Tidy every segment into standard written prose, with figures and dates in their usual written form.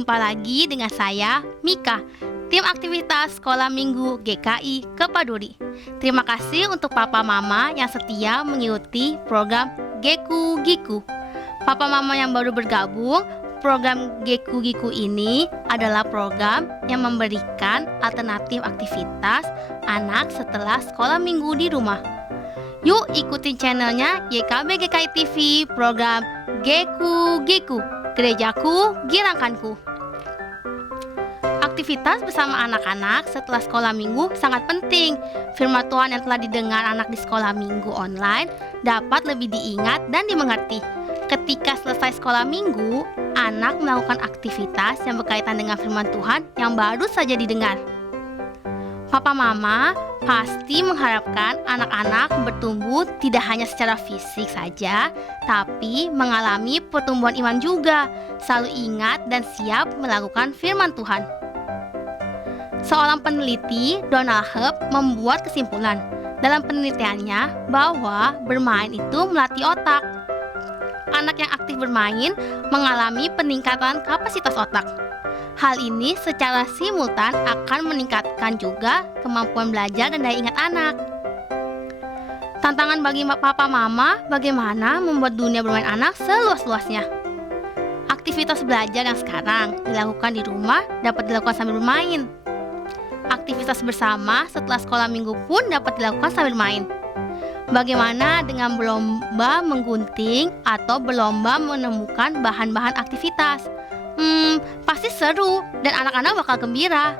Jumpa lagi dengan saya, Mika, tim aktivitas Sekolah Minggu GKI Kepaduri. Terima kasih untuk Papa Mama yang setia mengikuti program Geku Giku. Papa Mama yang baru bergabung, program Geku Giku ini adalah program yang memberikan alternatif aktivitas anak setelah sekolah minggu di rumah. Yuk ikutin channelnya YKB GKI TV, program Geku Giku, Gerejaku Girangkanku. Aktivitas bersama anak-anak setelah sekolah minggu sangat penting. Firman Tuhan yang telah didengar anak di sekolah minggu online dapat lebih diingat dan dimengerti. Ketika selesai sekolah minggu, anak melakukan aktivitas yang berkaitan dengan firman Tuhan yang baru saja didengar. Papa Mama pasti mengharapkan anak-anak bertumbuh tidak hanya secara fisik saja, tapi mengalami pertumbuhan iman juga, selalu ingat dan siap melakukan firman Tuhan. Seorang peneliti, Donald Hebb, membuat kesimpulan dalam penelitiannya bahwa bermain itu melatih otak. Anak yang aktif bermain mengalami peningkatan kapasitas otak. Hal ini secara simultan akan meningkatkan juga kemampuan belajar dan daya ingat anak. Tantangan bagi Papa Mama bagaimana membuat dunia bermain anak seluas-luasnya. Aktivitas belajar yang sekarang dilakukan di rumah dapat dilakukan sambil bermain. Aktivitas bersama setelah sekolah minggu pun dapat dilakukan sambil main. Bagaimana dengan berlomba menggunting atau berlomba menemukan bahan-bahan aktivitas? Pasti seru dan anak-anak bakal gembira.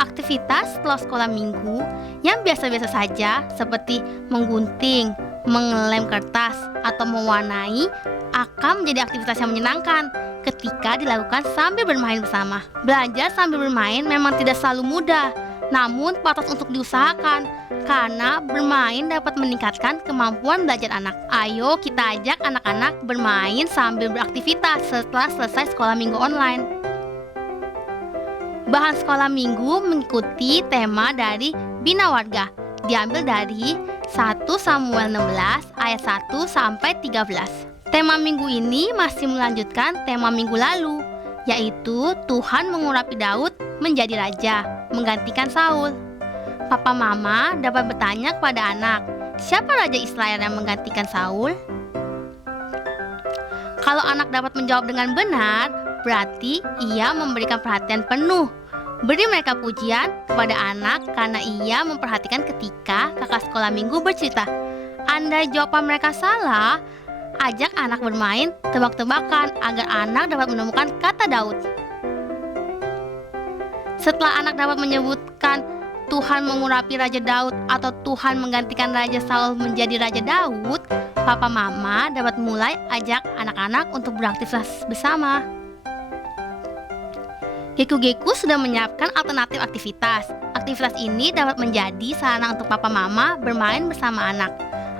Aktivitas setelah sekolah minggu yang biasa-biasa saja seperti menggunting, mengelem kertas, atau mewarnai akan menjadi aktivitas yang menyenangkan ketika dilakukan sambil bermain bersama. Belajar sambil bermain memang tidak selalu mudah, namun patut untuk diusahakan karena bermain dapat meningkatkan kemampuan belajar anak. Ayo kita ajak anak-anak bermain sambil beraktivitas setelah selesai sekolah minggu online. Bahan sekolah minggu mengikuti tema dari Bina Warga, diambil dari 1 Samuel 16 ayat 1 sampai 13. Tema minggu ini masih melanjutkan tema minggu lalu, yaitu Tuhan mengurapi Daud menjadi raja, menggantikan Saul. Papa Mama dapat bertanya kepada anak, siapa raja Israel yang menggantikan Saul? Kalau anak dapat menjawab dengan benar, berarti ia memberikan perhatian penuh. Beri mereka pujian kepada anak karena ia memperhatikan ketika kakak sekolah minggu bercerita. Andai jawaban mereka salah, ajak anak bermain tebak-tebakan agar anak dapat menemukan kata Daud. Setelah anak dapat menyebutkan Tuhan mengurapi Raja Daud atau Tuhan menggantikan Raja Saul menjadi Raja Daud, Papa Mama dapat mulai ajak anak-anak untuk beraktivitas bersama. Geku-geku sudah menyiapkan alternatif aktivitas. Aktivitas ini dapat menjadi sarana untuk Papa Mama bermain bersama anak.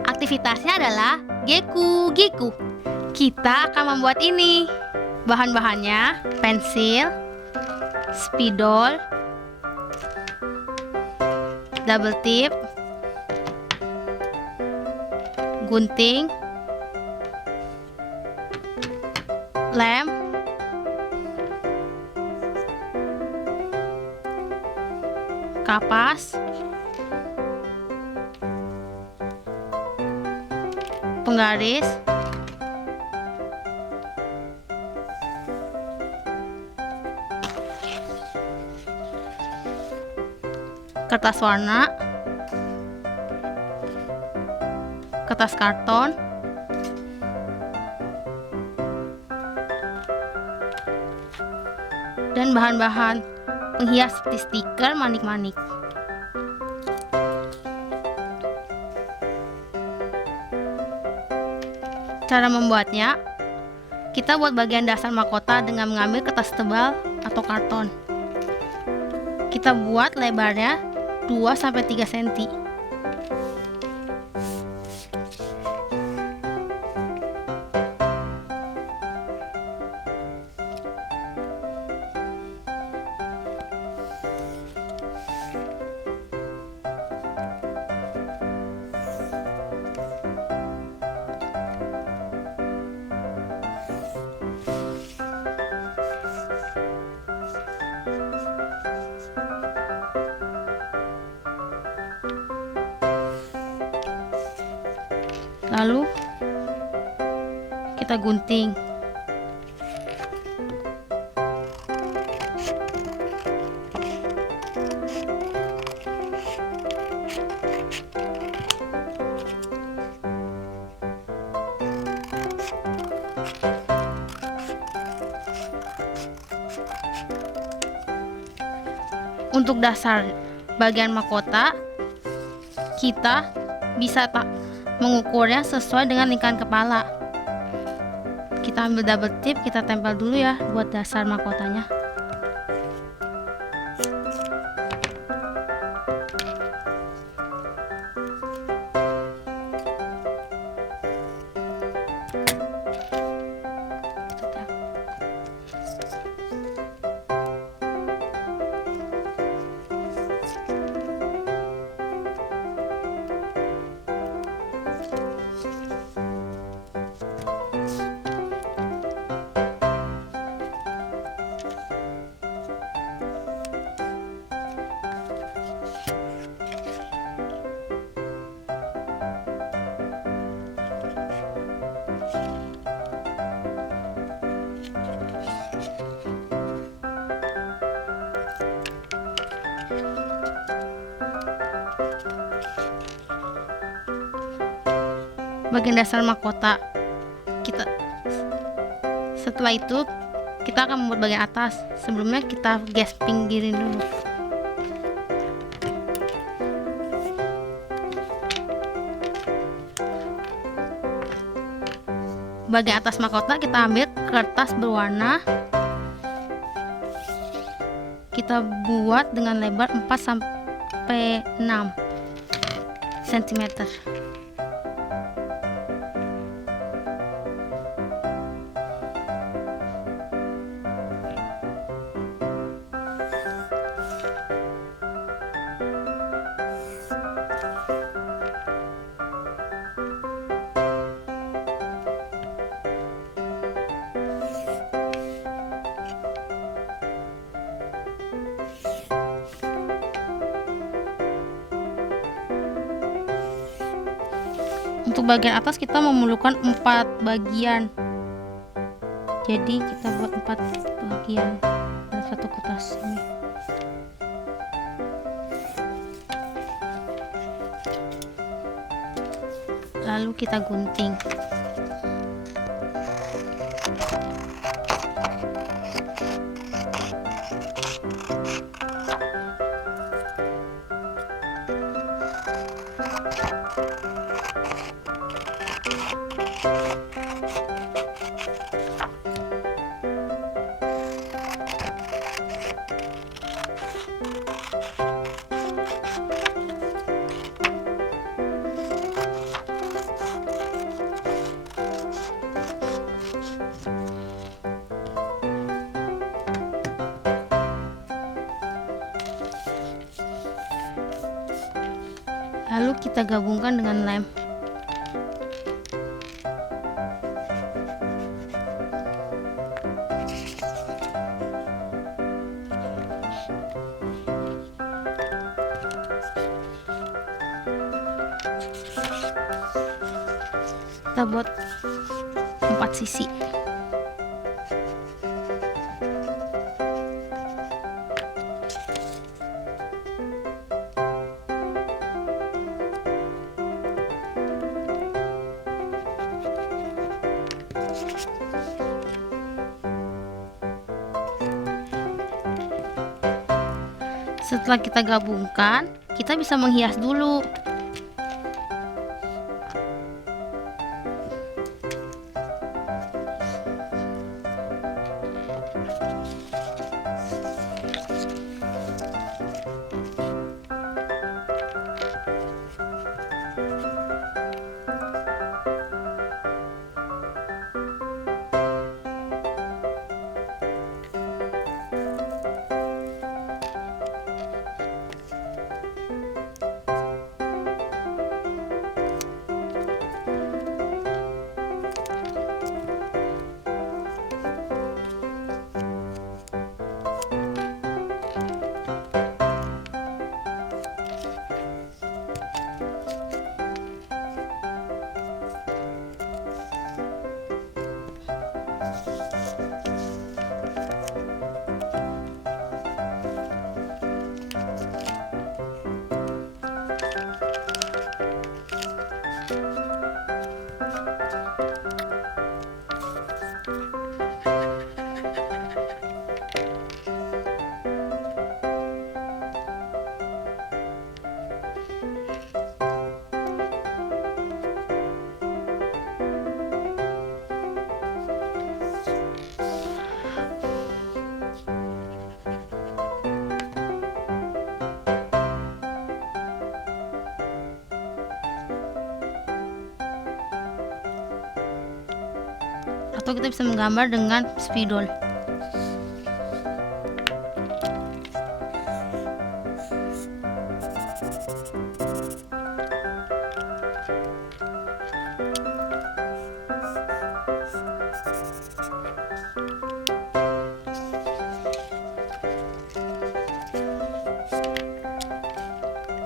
Aktivitasnya adalah geku-geku. Kita akan membuat ini. Bahan-bahannya pensil, spidol, double tip, gunting, lem, kapas, penggaris, kertas warna, kertas karton, dan bahan-bahan penghias seperti stiker, manik-manik. Cara membuatnya, kita buat bagian dasar mahkota dengan mengambil kertas tebal atau karton. Kita buat lebarnya 2-3 cm. Lalu kita gunting. Untuk dasar bagian mahkota, kita bisa mengukurnya sesuai dengan lingkaran kepala. Kita ambil double tip, kita tempel dulu ya buat dasar mahkotanya. Bagian dasar mahkota setelah itu kita akan membuat bagian atas. Sebelumnya kita gas pinggirin dulu. Bagian atas mahkota kita ambil kertas berwarna, kita buat dengan lebar 4-6 cm. Untuk bagian atas kita memerlukan 4 bagian. Jadi kita buat 4 bagian dalam satu kertas ini. Lalu kita gunting. Lalu kita gabungkan dengan lem. Kita buat 4 sisi. Setelah kita gabungkan, kita bisa menghias dulu. atau kita bisa menggambar dengan spidol.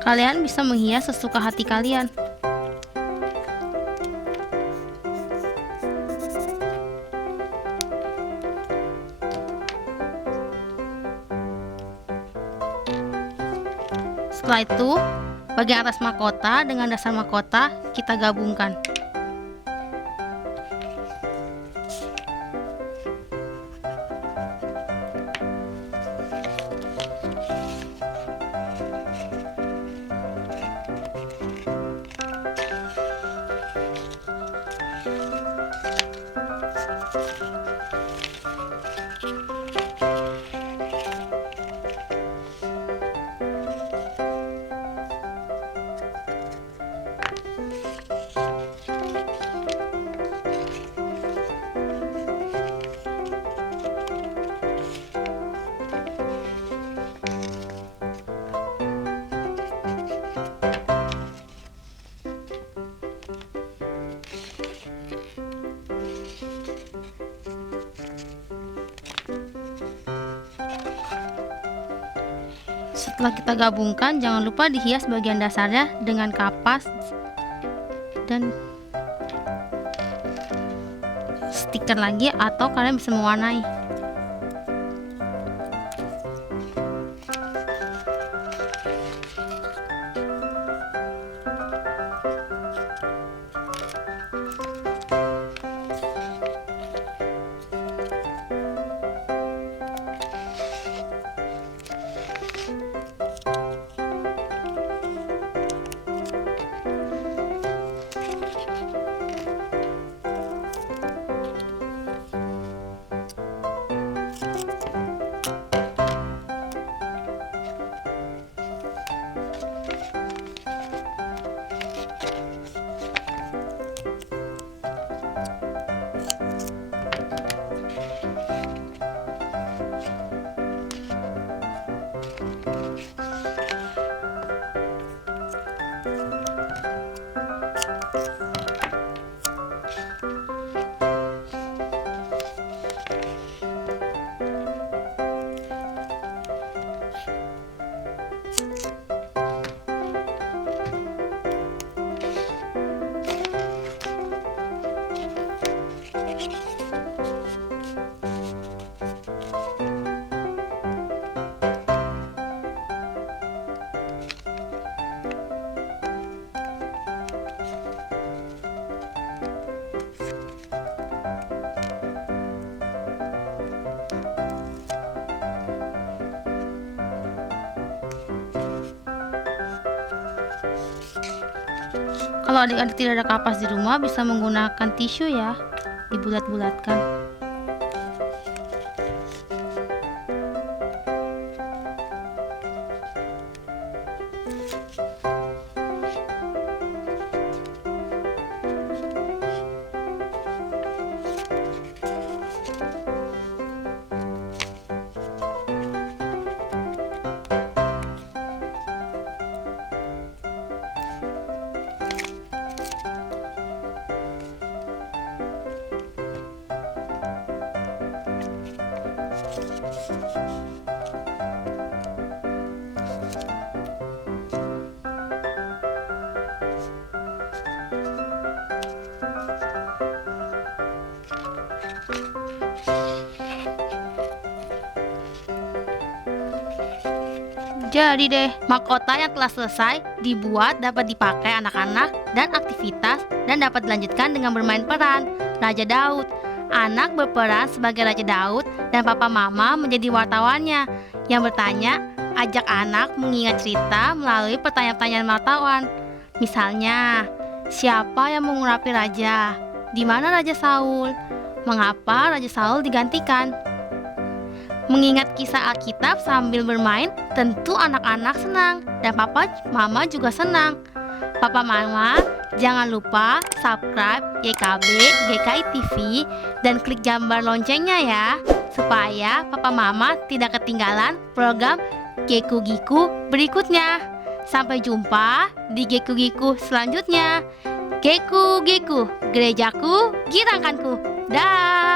Kalian bisa menghias sesuka hati kalian. Setelah itu, bagian atas mahkota dengan dasar mahkota kita gabungkan. Setelah kita gabungkan, jangan lupa dihias bagian dasarnya dengan kapas dan stiker lagi, atau kalian bisa mewarnai. Kalau adik-adik tidak ada kapas di rumah, bisa menggunakan tisu ya, dibulat-bulatkan. Jadi deh, mahkota yang telah selesai dibuat dapat dipakai anak-anak dan aktivitas, dan dapat dilanjutkan dengan bermain peran Raja Daud. Anak berperan sebagai Raja Daud dan papa mama menjadi wartawannya yang bertanya, ajak anak mengingat cerita melalui pertanyaan-pertanyaan wartawan. Misalnya, siapa yang mengurapi raja? Di mana Raja Saul? Mengapa Raja Saul digantikan? Mengingat kisah Alkitab sambil bermain, tentu anak-anak senang dan papa mama juga senang. Papa mama Jangan lupa subscribe YKB GKI TV dan klik gambar loncengnya ya, supaya papa mama tidak ketinggalan program Geku Giku berikutnya. Sampai jumpa di Geku Giku selanjutnya. Geku Giku, gerejaku, giranganku. Dah.